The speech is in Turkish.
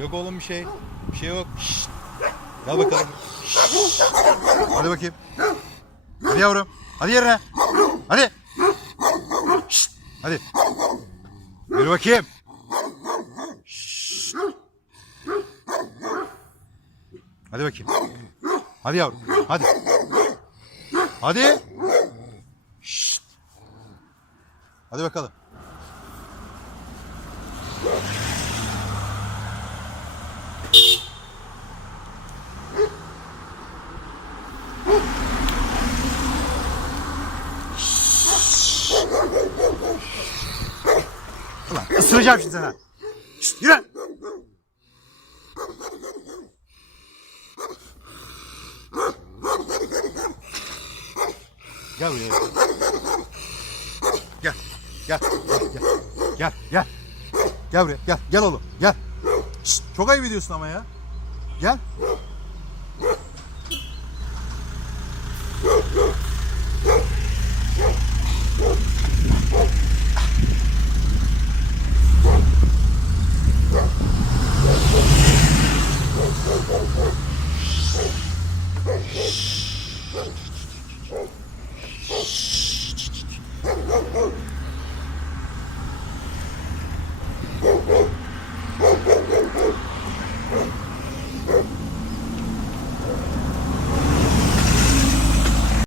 Yok oğlum bir şey. Bir şey yok. Şşt. Gel bakalım. Şşt. Hadi bakayım. Hadi yavrum. Hadi yerine. Hadi. Şşt. Hadi. Yürü bakayım. Şşt. Hadi bakayım. Hadi yavrum. Hadi. Hadi. Hadi bakalım. Ulan ısıracağım şimdi sana. Şşt, yürü. Gel buraya. Gel. Gel. Gel. Gel. Gel buraya. Gel. Gel oğlum. Gel. Şişt, çok ayıp ediyorsun ama ya. Gel. Shh.